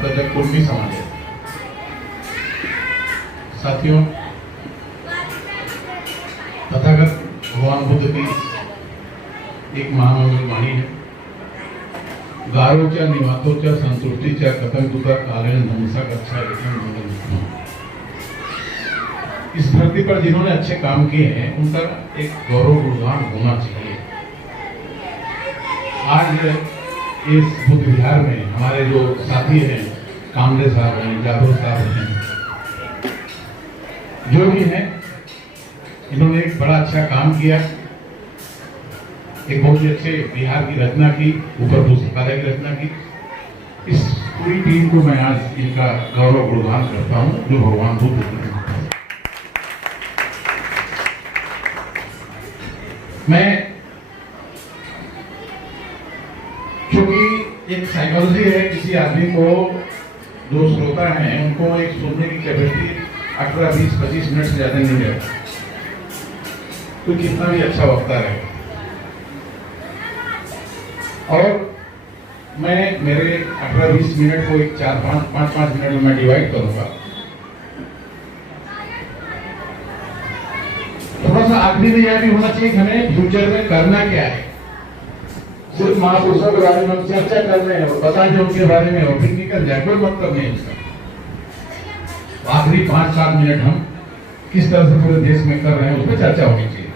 भारताचा कुर्मी समाज आहे। साथियों, तथागत भगवान बुद्ध की एक महामंगल वाणी है, गारोच्या निवातोच्या संतुष्टीच्या कथन तुका कालेन धमसा कच्छा लेखन मंगल। इस धरती पर जिन्होंने अच्छे काम किए हैं उनका एक गौरव गुणगान होना चाहिए। आज इस बुद्ध विहार में हमारे जो साथी हैं, कामले साहब हैं, जादव साहब हैं, जो भी हैं, इन्होंने एक बड़ा अच्छा काम किया। एक बहुत ही अच्छे बिहार की रचना की, ऊपर पुस्तकालय की रचना की। इस पूरी टीम को मैं आज इनका गौरव गुणगान करता हूँ जो भगवान बुद्ध ने। मैं क्योंकि एक साइकोलॉजी है, किसी आदमी को जो श्रोता हैं उनको एक सुनने की कैपेसिटी 18, 20, 25 मिनट से ज्यादा नहीं रहता, तो कितना भी अच्छा वक्ता है। और मैं मेरे 18-20 मिनट को एक 4-5 मिनट में मैं डिवाइड करूंगा। थोड़ा सा आखिरी में यह भी होना चाहिए कि हमें फ्यूचर में करना क्या है। सिर्फ महापुरुषों के बारे में हम चर्चा कर रहे हैं और बता दें उनके बारे में और फिर निकल जाए, कोई मतलब नहीं उसका। आखिरी 5-7 मिनट हम किस तरह से पूरे देश में कर रहे हैं उस पर चर्चा होनी चाहिए।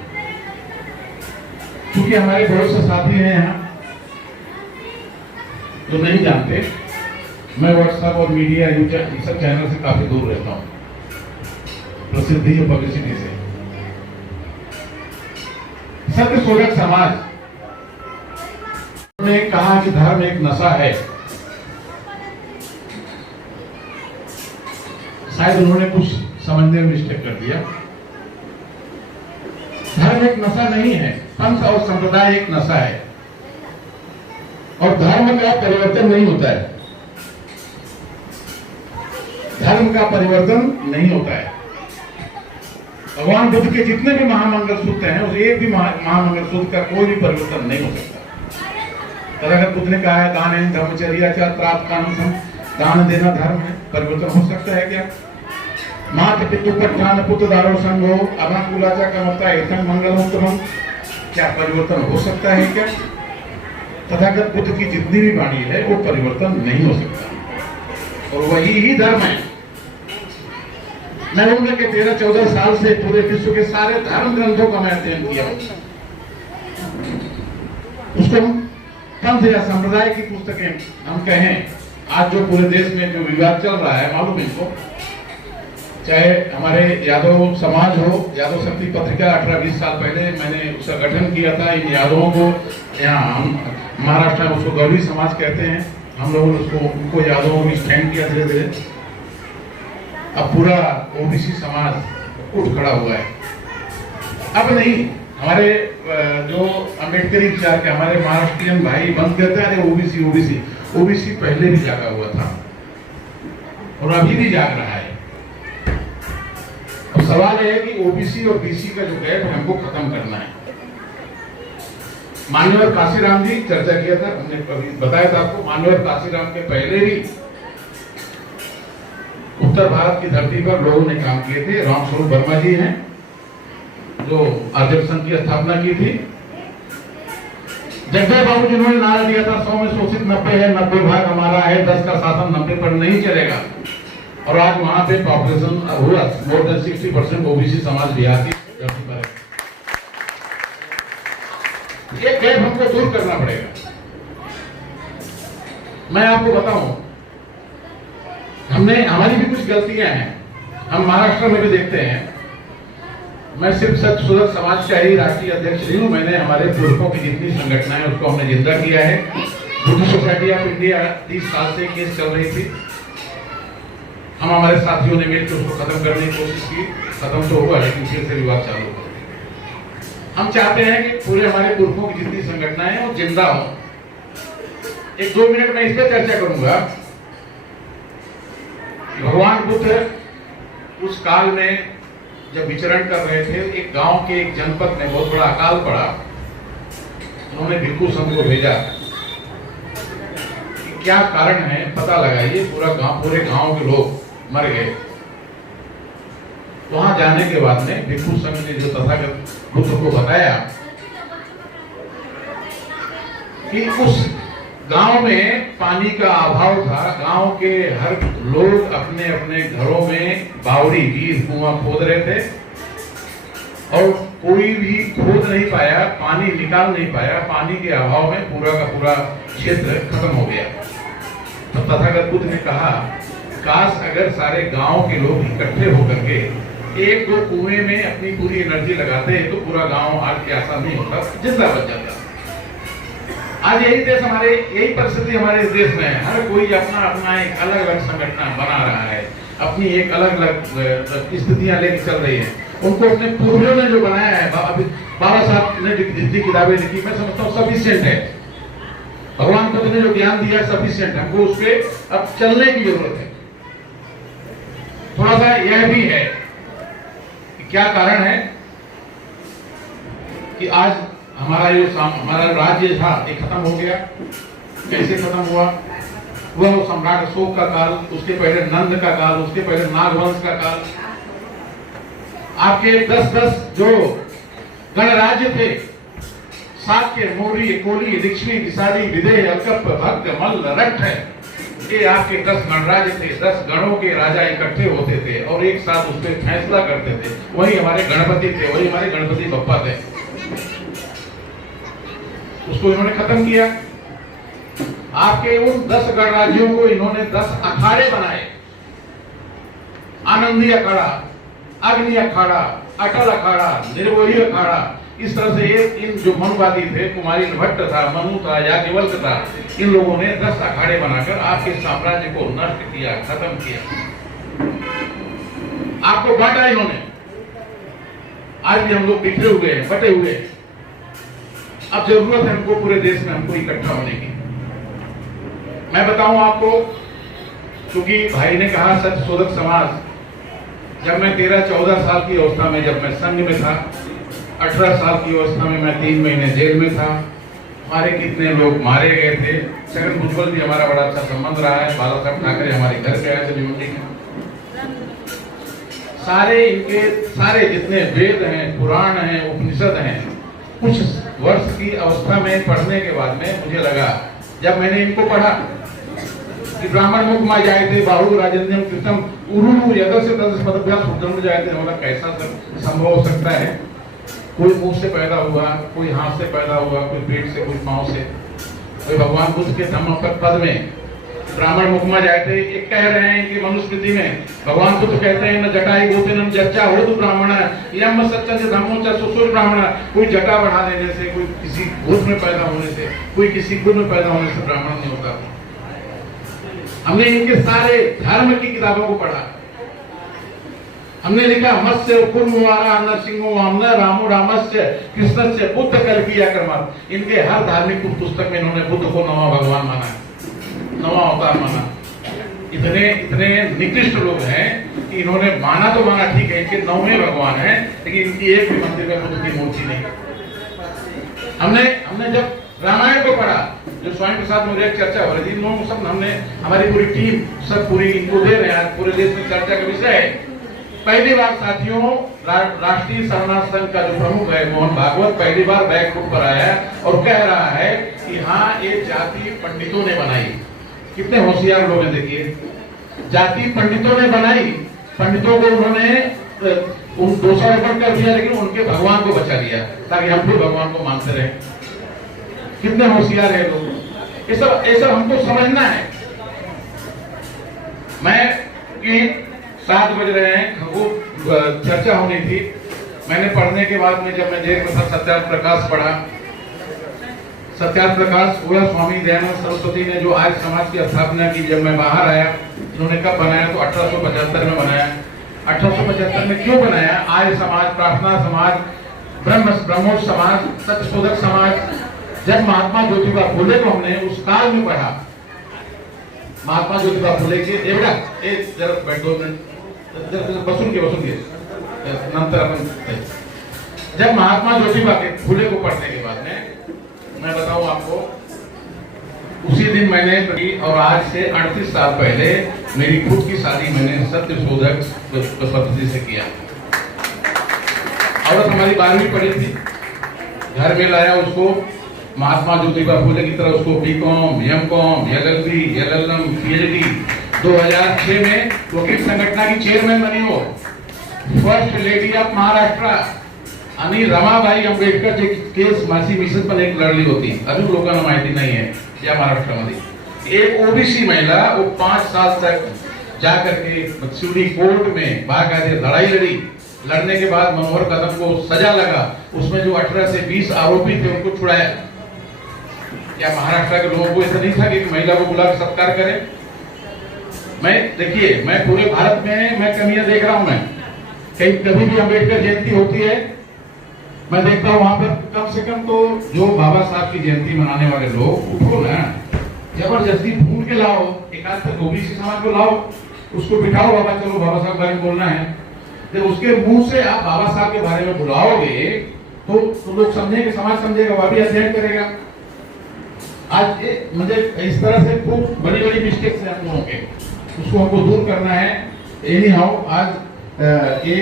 क्योंकि हमारे बहुत से साथी हैं यहाँ तो नहीं जानते, मैं व्हाट्सएप और मीडिया यूट्यूब सब चैनल से काफी दूर रहता हूँ, प्रसिद्धि और पब्लिसिटी से। सत्य शोधक समाज ने कहा कि धर्म एक नशा है। शायद उन्होंने कुछ समझने में मिस्टेक कर दिया। धर्म एक नशा नहीं है, पंथ और संप्रदाय एक नशा है और धर्म का परिवर्तन नहीं होता है। धर्म का परिवर्तन नहीं होता है। भगवान बुद्ध के जितने भी महामंगल सूत्र हैं उस एक भी महामंगल सूत्र का कोई भी परिवर्तन नहीं हो सकता। तथागत बुद्ध ने कहा है दान धर्मचर्या क्या प्राप्त कानून, दान देना धर्म है। परिवर्तन हो सकता है क्या? मात पितु पठान पुत्र दारो संगो अभाकुलाचा का मता एतन मंगलोत्तम, क्या परिवर्तन हो सकता है क्या? तथागत बुद्ध की जितनी भी वाणी है वो परिवर्तन नहीं हो सकता और वही ही धर्म है। मैं उम्र के 13-14 साल से पूरे विश्व के सारे धर्म ग्रंथों का मैं अध्ययन किया। उसको हम पंथ या संप्रदाय की पुस्तकें हम कहें। आज जो पूरे देश में जो विवाद चल रहा है मालूम इनको, चाहे हमारे यादव समाज हो, यादव शक्ति पत्रिका 18-20 साल पहले मैंने उसका गठन किया था। इन यादवों को यहाँ हम महाराष्ट्र में उसको गौरी समाज कहते हैं, हम लोगों ने उसको उनको यादवों को स्टैंड किया धीरे धीरे। अब पूरा ओबीसी समाज उठ खड़ा हुआ है। अब नहीं, हमारे जो अम्बेडकरी विचार के हमारे महाराष्ट्रियन भाई बंद कहते हैं ओबीसी ओबीसी ओबीसी पहले भी जागा हुआ था और अभी भी जाग रहा है। अब सवाल यह है कि ओबीसी और बीसी का जो गैप है हमको खत्म करना है। मान्यवर काशीराम जी चर्चा किया था, हमने कभी बताया था आपको। मान्यवर काशीराम के पहले भी उत्तर भारत की धरती पर लोगों ने काम किए थे। रामस्वरूप वर्मा जी हैं जो आर्य संघ की स्थापना की थी। जगदेव बाबू जिन्होंने नारा दिया था 100 में शोषित 90 है, 90 भाग हमारा है, 10 का शासन 90 पर नहीं चलेगा। और आज वहां पे पॉपुलेशन हुआ मोर देन 60% ओबीसी समाज बिहार की धरती पर है। ये गैप हमको दूर करना पड़ेगा। मैं आपको बताऊं, हमारी भी कुछ गलतियां हैं। हम महाराष्ट्र में भी देखते हैं। मैं सिर्फ सत्य शोधक समाज का ही राष्ट्रीय अध्यक्ष नहीं हूं, मैंने हमारे पूर्वों की जितनी संगठनाएं हैं उसको हमने जिंदा किया है। बुद्ध सोसाइटी ऑफ इंडिया 30 साल से केस चल रही थी। हम हमारे साथियों ने मिलकर उसको खत्म करने की कोशिश की, खत्म तो हुआ लेकिन फिर से विवाद चालू हुआ। हम चाहते हैं कि पूरे हमारे पुरखों की जितनी संगठनाएं हैं वो जिंदा हो। 1-2 मिनट में इस पर चर्चा करूंगा। भगवान बुद्ध उस काल में जब विचरण कर रहे थे, एक गांव के एक जनपद में बहुत बड़ा अकाल पड़ा। उन्होंने भिक्षु संघ को भेजा क्या कारण है पता लगाइए। पूरे गांव के लोग मर गए। वहां जाने के बाद में भिक्षु संघ ने जो तथागत बुद्ध को बताया कि उस गांव में पानी का अभाव था। गांव के हर लोग अपने अपने घरों में बावड़ी कुआं खोद रहे थे और कोई भी खोद नहीं पाया, पानी निकाल नहीं पाया। पानी के अभाव में पूरा का पूरा क्षेत्र खत्म हो गया। तो तथागत बुद्ध ने कहा, काश अगर सारे गांव के लोग इकट्ठे होकर के एक दो कुएं में अपनी पूरी एनर्जी लगाते तो पूरा गांव आज के ऐसा नहीं होता, जिंदा बच जाता। आज यही देश यही परिस्थिति हमारे इस देश में है। हर कोई अपना अपना एक अलग अलग संगठन बना रहा है, अपनी एक अलग अलग स्थितियां लेकर चल रही है। उनको अपने पूर्वजों ने जो बनाया है, बाबा साहब ने जितनी किताबें लिखी, मैं समझता हूँ सफिशिएंट है। भगवान बुद्ध ने जो ज्ञान दिया सफिशिएंट है, हमको उसके अब चलने की जरूरत है। थोड़ा सा यह भी है कि क्या कारण है कि आज हमारा राज्य था ये खत्म हो गया। कैसे खत्म हुआ? वह सम्राट अशोक का काल, उसके पहले नंद का काल, उसके पहले नागवंश का काल। आपके 10-10 जो गणराज्य थे, शाक्य, मौर्य, कोली, दीक्षिणी, विशाली, विदेह, अल्कप, भक्त, मल्ल, रट्ट, ये आपके 10 गणराज्य थे। 10 गणों के राजा इकट्ठे होते थे और एक साथ उस पर फैसला करते थे। वही हमारे गणपति थे, वही हमारे गणपति बप्पा थे। उसको इन्होंने खत्म किया। आपके उन 10 गणराज्यों को इन्होंने 10 अखाड़े बनाए। आनंदी अखाड़ा, अग्नि अखाड़ा, अटल अखाड़ा, निर्वोही अखाड़ा। इस तरह से इन जो मनुवादी थे, कुमारी भट्ट था, मनु था, याज्ञवल्क्य था, इन लोगों ने 10 अखाड़े बनाकर आपके साम्राज्य को नष्ट किया, खत्म किया। आपको बांटा इन्होंने। आज भी हम लोग बिखरे हुए हैं, बटे हुए हैं। अब जरूरत है हमको पूरे देश में हमको इकट्ठा होने की। मैं बताऊं आपको, क्योंकि भाई ने कहा सत्यशोधक समाज, जब मैं 13-14 साल की अवस्था में, जब मैं संघ में था, 18 साल की अवस्था में मैं 3 महीने जेल में था। हमारे कितने लोग मारे गए थे। छगन भुजबल भी हमारा बड़ा अच्छा संबंध रहा है। बाला साहब ठाकरे हमारे घर पे आए थे भिवंडी में। सारे जितने वेद हैं, पुराण हैं, उपनिषद हैं, कुछ वर्ष की अवस्था में पढ़ने के बाद में मुझे लगा, जब मैंने इनको पढ़ा कि ब्राह्मण मुख में जाए थे, बाहु राजेंद्रम कृतम उरु यदस्य तदस्य पदभ्यास उद्गम जाए थे। मतलब कैसा संभव हो सकता है? कोई मुंह से पैदा हुआ, कोई हाथ से पैदा हुआ, कोई पेट से, कोई पांव से। कोई भगवान बुद्ध के धम्म पद में ब्राह्मण मुख में जाए थे। एक कह रहे हैं कि मनुस्मृति में भगवान बुद्ध कहते हैं, न जटाई गोतेनम जच्चा हो तु ब्राह्मण यम सच्चन धम्मो च सुसुर ब्राह्मण। कोई जटा बढ़ा देने से, कोई किसी गोत्र में पैदा होने से, कोई किसी कुल में पैदा होने से ब्राह्मण नहीं होता। हमने इनके सारे धर्म की किताबों को पढ़ा। हमने लिखा मत्स्य कुर्मवारा नरसिंहो वामन रामो रामस्य कृष्णस्य बुद्ध कल्पिया कर्मत्। इनके हर धार्मिक पुस्तक में इन्होंने बुद्ध को नवा भगवान माना, नवा अवतार माना। इतने निकृष्ट लोग हैं कि इन्होंने माना तो माना, ठीक है, इनके 9वें भगवान हैं, लेकिन इनकी एक भी मंदिर में बुद्ध की मूर्ति नहीं। हमने जब रामायण को पढ़ा, जो स्वामी प्रसाद मौर्य की चर्चा हो रही थी, लोग सब हमने, हमारी पूरी टीम सब पूरी इनको दे रहे हैं। पूरे देश में चर्चा का विषय है। पहली बार साथियों, राष्ट्रीय शरणार्थ संघ का जो प्रमुख है मोहन भागवत, पहली बार बैकफुट पर आया और कह रहा है कि हाँ, ये जाति पंडितों ने बनाई। कितने होशियार लोग हैं, देखिए, जाति पंडितों ने बनाई। पंडितों को उन्होंने उन दोषारोपण कर दिया, लेकिन उनके भगवान को बचा लिया ताकि हम भी भगवान को मानते रहे। कितने होशियार है लोग। ये सब हमको समझना है। मैं कि 7 बज रहे हैं, चर्चा होनी थी। मैंने पढ़ने के बाद में, जब मैं जेल में था, सत्यार्थ प्रकाश पढ़ा। सत्यार्थ प्रकाश हुआ स्वामी दयानंद सरस्वती ने जो आर्य समाज की स्थापना की। जब मैं बाहर आया, इन्होंने कब बनाया? तो 1875 में बनाया। 1875 में क्यों बनाया? आर्य समाज, प्रार्थना समाज, ब्रह्मोस समाज, सत्यशोधक समाज। जब महात्मा ज्योतिबा फुले को हमने उस काल में पढ़ा, महात्मा ज्योतिबा फुले के देवड़ा, एक जरा बैठ 2 मिनट बसुन के नंतर अपन। जब महात्मा ज्योतिबा के फुले को पढ़ने के बाद में, मैं बताऊं आपको, उसी दिन मैंने और आज से 38 साल पहले मेरी खुद की शादी मैंने सत्य शोधक पद्धति से किया। औरत हमारी 12वीं पढ़ी थी, घर में लाया उसको, महात्मा ज्योतिबा फुले की तरह उसको BCom, MCom, LLB, LLM, PhD. 2006 में वकील संगठन की चेयरमैन बनी हो। फर्स्ट लेडी ऑफ महाराष्ट्र आणि रमाबाई आंबेडकर जे केस मासी मिसेस पण एक लढली होती, अजून लोकांना माहिती नाही है या महाराष्ट्रामध्ये। एक ओबीसी महिला वो 5 साल तक जाकर के सुप्रीम कोर्ट में बाकायदे लड़ाई लड़ी। लड़ने के बाद मनोहर कदम को सजा लगा, उसमें जो 18 से 20 आरोपी थे उनको छुड़ाया। क्या महाराष्ट्र के लोगों को ऐसा नहीं था कि महिला को बुला सत्कार करें? देखिए, मैं पूरे भारत में मैं कमियां देख रहा हूं। मैं कहीं कभी भी अम्बेडकर जयंती होती है, मैं देखता हूं वहां पर कम से कम तो जो बाबा साहब की जयंती मनाने वाले लोग उठो ना, जबरदस्ती ढूंढ के लाओ, एक आध तक ओबीसी समाज को लाओ, उसको बिठाओ, बाबा चलो बाबा साहब के बारे में बोलना है। जब उसके मुंह से आप बाबा साहब के बारे में बुलाओगे तो लोग समझेंगे, समाज समझेगा, वह भी अध्ययन करेगा। आज मुझे इस तरह से खूब बड़ी बड़ी मिस्टेक्स है हम लोगों के, उसको हमको दूर करना है। एनी हाउ आज ये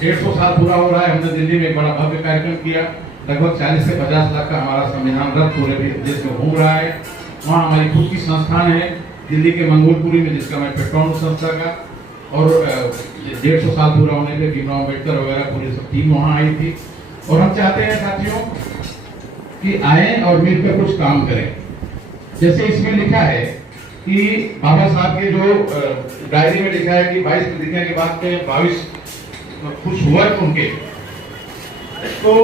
150 साल पूरा हो रहा है। हमने दिल्ली में एक बड़ा भव्य कार्यक्रम किया, लगभग 40 से 50 लाख का हमारा संविधान रथ पूरे देश में घूम रहा है। वहाँ हमारी खुद की संस्थान है दिल्ली के मंगोलपुरी में, जिसका मैं पेट्रोन संस्था का, और 150 साल पूरा होने पे भीमराव अम्बेडकर वगैरह पूरी सब टीम वहाँ आई थी। और हम चाहते हैं साथियों कि आए और मिलकर कुछ काम करें। जैसे इसमें लिखा है कि बाबा साहब के जो डायरी में लिखा है कि 22 लिखने के बाद में 22 कुछ हुआ उनके, तो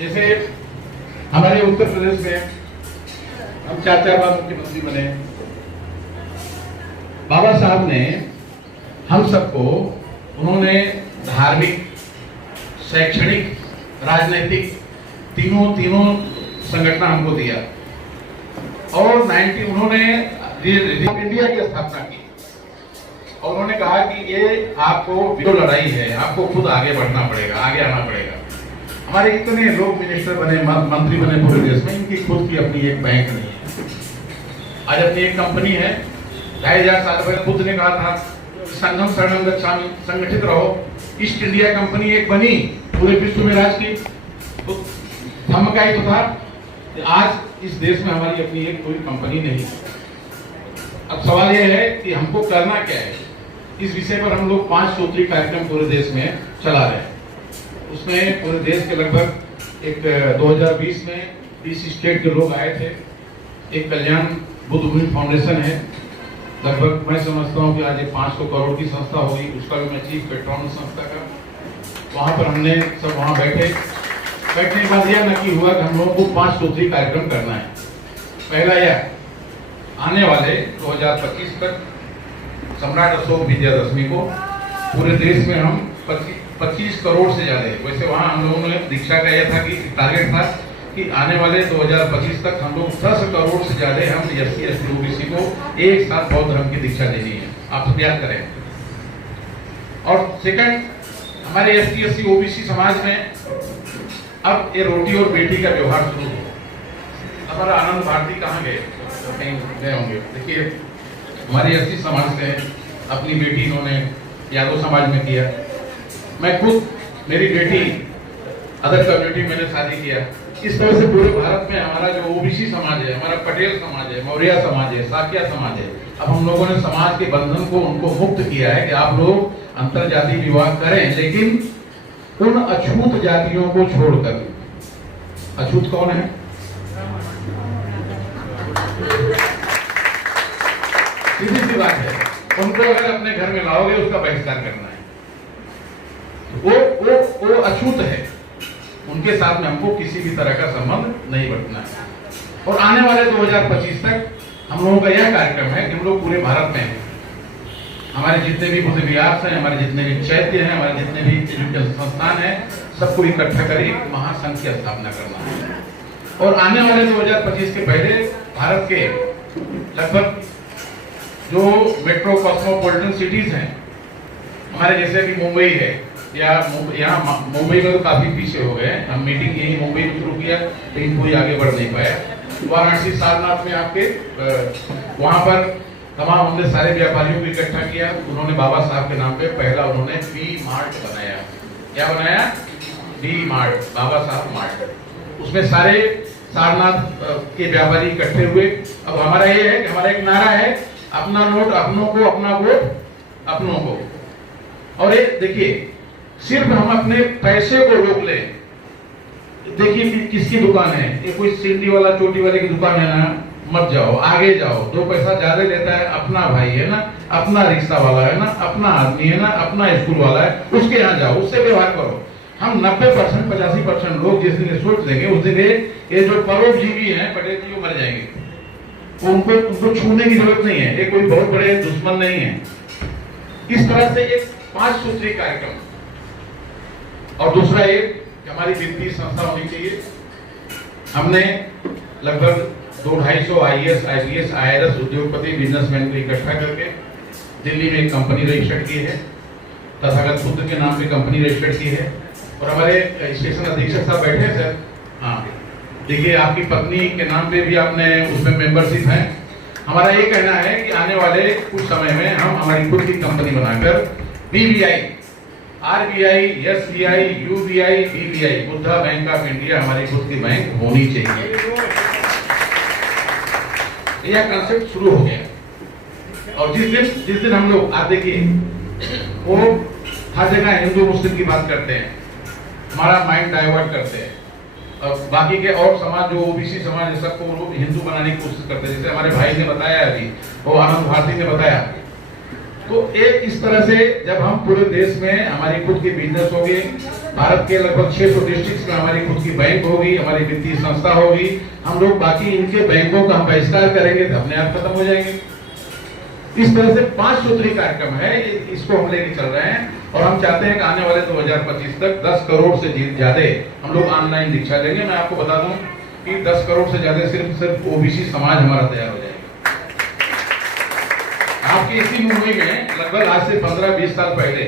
जैसे हमारे उत्तर प्रदेश में हम 4 बार मुख्यमंत्री बने। बाबा साहब ने हम सबको, उन्होंने धार्मिक, शैक्षणिक, राजनीतिक तीनों संगठन हमको दिया। और उन्होंने इंडिया की स्थापना की और उन्होंने कहा कि ये आपको जो लड़ाई है, आपको खुद आगे बढ़ना पड़ेगा, आगे आना पड़ेगा। हमारे इतने लोग मिनिस्टर बने, मंत्री बने पूरे देश में, इनकी खुद की अपनी एक बैंक नहीं है। आज अपनी एक कंपनी है, 2500 साल पहले खुद ने कहा था संगम शरणम गच्छामि, संगठित रहो। ईस्ट इंडिया कंपनी एक बनी, पूरे विश्व में राज की, तो धमकाई तो था। आज इस देश में हमारी अपनी एक कोई कंपनी नहीं। अब सवाल यह है कि हमको करना क्या है। इस विषय पर हम लोग 5 सूत्री कार्यक्रम पूरे देश में चला रहे हैं। उसमें पूरे देश के लगभग एक 2020 में 20 स्टेट के लोग आए थे। एक कल्याण बुद्ध भूमि फाउंडेशन है, लगभग मैं समझता हूँ कि आज 500 करोड़ की संस्था होगी, उसका भी मैं चीफ पेट्रोन संस्था का। वहाँ पर हमने सब वहाँ बैठने के बाद यह नक्की हुआ कि हम लोगों को 5 सूत्री कार्यक्रम करना है। पहला यह, आने वाले 2025 तक सम्राट अशोक विजयदशमी को पूरे देश में हम 25 करोड़ से ज्यादा, वैसे वहाँ हम लोगों ने दीक्षा का यह था कि टारगेट था कि आने वाले 2025 तक हम लोग 10 करोड़ से ज्यादा हम SC ST OBC को एक साथ बौद्ध धर्म की दीक्षा देनी है। आप सब याद करें। और सेकंड, हमारे SC ST OBC समाज में अब ये रोटी और बेटी का व्यवहार शुरू हो। हमारा आनंद भारती कहाँ गए? कहीं गए होंगे। देखिए, हमारे SC समाज से अपनी बेटी इन्होंने यादव समाज में किया। मैं खुद, मेरी बेटी अदर कम्युनिटी मैंने शादी किया। इस तरह से पूरे भारत में हमारा जो OBC समाज है, हमारा पटेल समाज है, मौर्य समाज है, साकिया समाज है, अब हम लोगों ने समाज के बंधन को उनको मुक्त किया है कि आप लोग अंतर जाति विवाह करें, लेकिन उन अछूत जातियों को छोड़कर। अछूत कौन है? सीधी सी बात है, उनको अगर अपने घर में लाओगे उसका बहिष्कार करना है। वो अछूत है, उनके साथ में हमको किसी भी तरह का संबंध नहीं बरतना है। और आने वाले 2025 तक हम लोगों का यह कार्यक्रम है कि हम लोग पूरे भारत में हमारे जितने भी बुद्ध विहार हैं, हमारे जितने भी चैत्य हैं, हमारे जितने भी एजुकेशन संस्थान हैं, सबको इकट्ठा कर एक महासंघ की स्थापना करना है। और आने वाले 2025 के पहले भारत के लगभग जो मेट्रो कॉस्मोपॉलिटन सिटीज हैं, हमारे जैसे कि मुंबई है, या यहाँ मुंबई में तो काफी पीछे हो गए। हम मीटिंग यही मुंबई में शुरू किया, लेकिन कोई आगे बढ़ नहीं पाया। वाराणसी सारनाथ में आपके वहां पर तमाम हमने सारे व्यापारियों को इकट्ठा किया। उन्होंने बाबा साहब के नाम पे पहला उन्होंने बी मार्ट बनाया। क्या बनाया? बी मार्ट, बाबा साहब मार्ट। उसमें सारे सारनाथ के व्यापारी इकट्ठे हुए। अब हमारा ये है कि हमारा एक नारा है, अपना नोट अपनों को, अपना वोट अपनों को। और ये देखिए, सिर्फ हम अपने पैसे को रोक लें। देखिए किसकी दुकान है, ये कोई सीढ़ी वाला चोटी वाले की दुकान है ना, मत जाओ, आगे जाओ। 2 पैसा ज्यादा लेता है, अपना भाई है ना, अपना रिक्शा वाला है ना, अपना आदमी है ना, अपना स्कूल वाला है, उसके यहाँ जाओ, उससे व्यवहार करो। हम 90% 85% लोग जिस दिन सोच देंगे उस दिन ये जो परोपजीवी हैं पटेल जी, वो मर जाएंगे। उनको छूने की जरूरत नहीं है, ये कोई बहुत बड़े दुश्मन नहीं है। इस तरह से एक 5 सूत्री कार्यक्रम। और दूसरा एक हमारी वित्तीय संस्था होनी चाहिए। हमने लगभग 200-250 आईएएस, आईपीएस, आईआरएस उद्योगपति, बिजनेसमैन को इकट्ठा करके दिल्ली में एक कंपनी रजिस्टर्ड की है, तथागत पुत्र के नाम पे कंपनी रजिस्टर्ड की है। और हमारे स्टेशन अधीक्षक साहब बैठे हैं सर, हाँ देखिए, आपकी पत्नी के नाम पे भी आपने उसमें मेंबरशिप है। हमारा ये कहना है कि आने वाले कुछ समय में हम हमारी खुद की कंपनी बनाकर BBI, RBI, SBI, UBI, BBI, Buddha bank of India हमारी खुद की बैंक होनी चाहिए। यह कंसेप्ट शुरू हो गया। और जिस दिन हम लोग, आप देखिए, वो हर जगह हिंदू मुस्लिम की बात करते हैं, हमारा माइंड डाइवर्ट करते हैं। बाकी के और समाज जो ओबीसी समाज है सबको लोग हिंदू बनाने की कोशिश करते हैं। जैसे हमारे भाई ने बताया, अभी वो आनंद भारती ने बताया। तो एक इस तरह से जब हम पूरे देश में हमारी खुद की बिजनेस होगी, भारत के लगभग 600 डिस्ट्रिक्ट में हमारी खुद की बैंक होगी, हमारी वित्तीय संस्था होगी, हम लोग बाकी इनके बैंकों का हम बहिष्कार करेंगे तो अपने आप खत्म हो जाएंगे। इस तरह से 5 सूत्री कार्यक्रम है, इसको हम लेके चल रहे हैं। और हम चाहते हैं कि आने वाले 2025 तक 10 करोड़ से ज्यादा हम लोग ऑनलाइन दीक्षा देंगे। मैं आपको बता दूं कि 10 करोड़ से ज्यादा सिर्फ ओबीसी समाज हमारा तैयार हो जाएगा। आपकी इसी मुंबई में लगभग आज से 15-20 साल पहले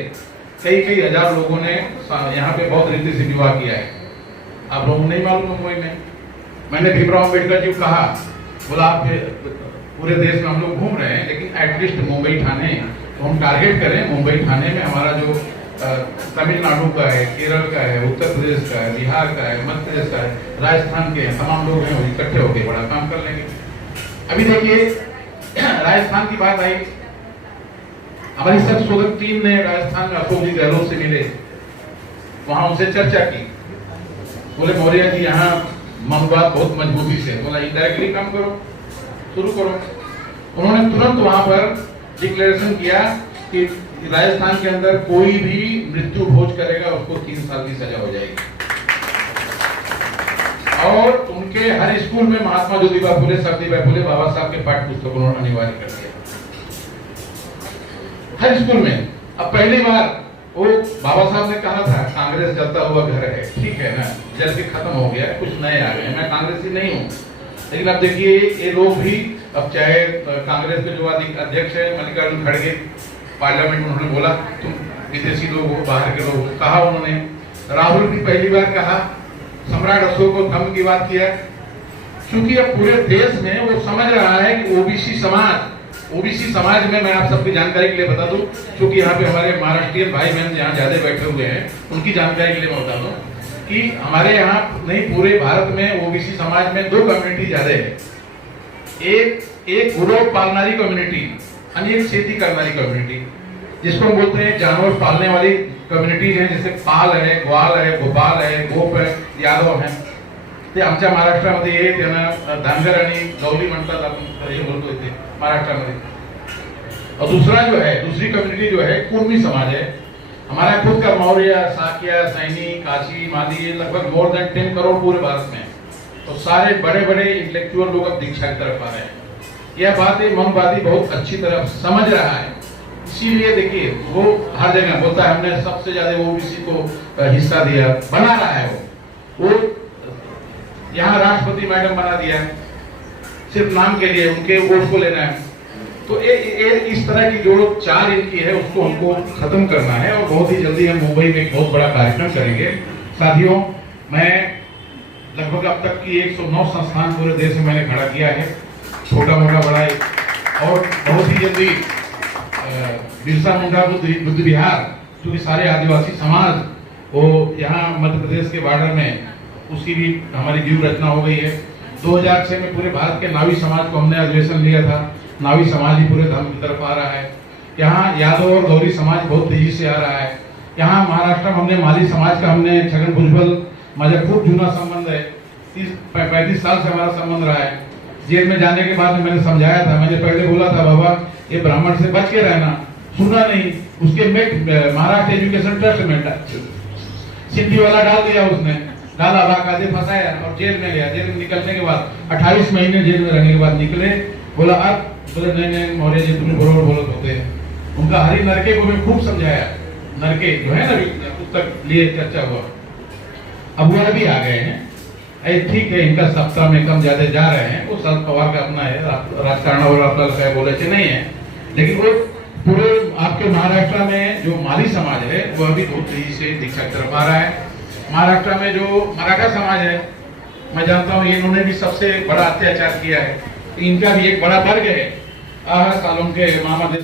कई हजार लोगों ने यहाँ पे बहुत रीति से विवाह किया है। आप लोगों को नहीं मालूम? मुंबई में मैंने भीमराव अम्बेडकर जी को कहा, बोला आप पूरे देश में हम लोग घूम रहे हैं, लेकिन एटलीस्ट मुंबई ठाणे तो हम टारगेट करें। मुंबई ठाणे में हमारा जो तमिलनाडु का है, केरल का है, उत्तर प्रदेश का है, बिहार का है, मध्य प्रदेश का है, राजस्थान के तमाम लोग हैं, वो इकट्ठे होकर बड़ा काम कर लेंगे। अभी देखिए, राजस्थान की बात आई, हमारी संशोधक टीम ने राजस्थान में अशोक जी गहलोत से मिले, वहां उनसे चर्चा की। बोले मौर्य जी यहाँ मनोवाद बहुत मजबूती से, बोला इंडायरेक्टली काम करो, शुरू करो। उन्होंने तुरंत वहां पर डिक्लेरेशन किया कि राजस्थान के अंदर कोई भी मृत्यु भोज करेगा उसको 3 साल की सजा हो जाएगी। और उनके हर स्कूल में महात्मा ज्योतिबा फुले, सरदार फुले, बाबा साहब के पाठ्य पुस्तक उन्होंने अनिवार्य कर दिया हर स्कूल में। अब पहली बार वो बाबा साहब ने कहा था कांग्रेस जलता हुआ घर है, ठीक है ना, जल के खत्म हो गया, कुछ नए आ गए। मैं कांग्रेसी नहीं हूँ, लेकिन अब देखिए ये लोग भी, अब चाहे कांग्रेस के जो अध्यक्ष है मल्लिकार्जुन खड़गे, पार्लियामेंट में उन्होंने बोला तुम विदेशी लोग हो, बाहर के लोग हो, कहा उन्होंने। राहुल भी पहली बार कहा, सम्राट अशोक को धम्म की बात किया, क्योंकि अब पूरे देश में वो समझ रहा है कि ओबीसी समाज में, मैं आप सबकी जानकारी के लिए बता दूं, क्योंकि यहाँ पे हमारे महाराष्ट्रीय भाई बहन यहाँ ज्यादा बैठे हुए हैं, उनकी जानकारी के लिए मैं बता दूं कि हमारे यहाँ नहीं, पूरे भारत में ओबीसी समाज में 2 कम्युनिटी ज्यादा है। एक गुरु पालनारी कम्युनिटी, अन्य शेती करणारी कम्युनिटी, जिसको हम बोलते हैं जानवर पालने वाली कम्युनिटीज हैं, जैसे पाल है, ग्वाल है, गोपाल है, गोप है, यादव है। ते आमच्या महाराष्ट्रामध्ये हे त्यांना धानगर आणि गवली म्हणतात, आपण हे बोलतो इथे महाराष्ट्रामध्ये। और दूसरा जो है, दूसरी कम्युनिटी जो है कुर्मी समाज है। हमारा खुद का मौर्य, साकिया, सैनी, काशी, माली, लगभग मोर देन 10 करोड़ पूरे भारत में। तो सारे बड़े बड़े इंटेलेक्चुअल लोग अब दीक्षा की तरफ आ रहे हैं। यह बात मनवादी बहुत अच्छी तरह समझ रहा है, इसीलिए देखिए वो हर जगह बोलता है हमने सबसे ज्यादा ओबीसी को हिस्सा दिया, बना रहा है वो यहाँ राष्ट्रपति मैडम बना दिया है, सिर्फ नाम के लिए, उनके वोट को लेना है। तो इस तरह की जो चाल इनकी है उसको हमको खत्म करना है, और बहुत ही जल्दी हम मुंबई में एक बहुत बड़ा कार्यक्रम करेंगे। साथियों, मैं लगभग अब तक की 109 संस्थान पूरे देश में मैंने खड़ा किया है, छोटा मोटा बड़ा है। और बहुत ही जल्दी बिरसा मुंडा बुद्ध विहार, जो कि सारे आदिवासी समाज वो यहाँ मध्य प्रदेश के बॉर्डर में, उसकी भी हमारी व्यूह रचना हो गई है। 2006 में पूरे भारत के नावी समाज को हमने अधिवेशन लिया था, नावी समाज ही पूरे धर्म की तरफ आ रहा है। यहाँ यादव और गौरी समाज बहुत तेजी से आ रहा है। यहाँ महाराष्ट्र में हमने माली समाज का, हमने छगन भुजबल, मुझे खूब जूना संबंध है, 30-35 साल से हमारा संबंध रहा है। जेल में जाने के बाद मैंने समझाया था, मैंने पहले बोला था बाबा ये ब्राह्मण से बच के रहना, सुना नहीं। उसके में महाराष्ट्र एजुकेशन ट्रस्ट में सिद्धि वाला डाल दिया, उसने डाला, बाकायदे फंसाया और जेल में गया। जेल में निकलने के बाद 28 महीने जेल में रहने के बाद निकले, बोला अब बोले नहीं मौर्य जी तुम्हें बरोबर बोलत होते हैं। उनका हरि नरके को मैं खूब समझाया, नरके जो है ना पुस्तक लिए चर्चा हुआ, अब वो अभी आ गए हैं। ठीक है, इनका सप्ताह में कम ज्यादा जा रहे हैं, वो शरद पवार का अपना है, राजकारण और आपका बोले से नहीं है। लेकिन वो पूरे आपके महाराष्ट्र में जो माली समाज है वो अभी बहुत तेजी से दीक्षा की तरफ आ रहा है। महाराष्ट्र में जो मराठा समाज है, मैं जानता हूँ इन्होंने भी सबसे बड़ा अत्याचार किया है, इनका भी एक बड़ा वर्ग है, सालों के मामा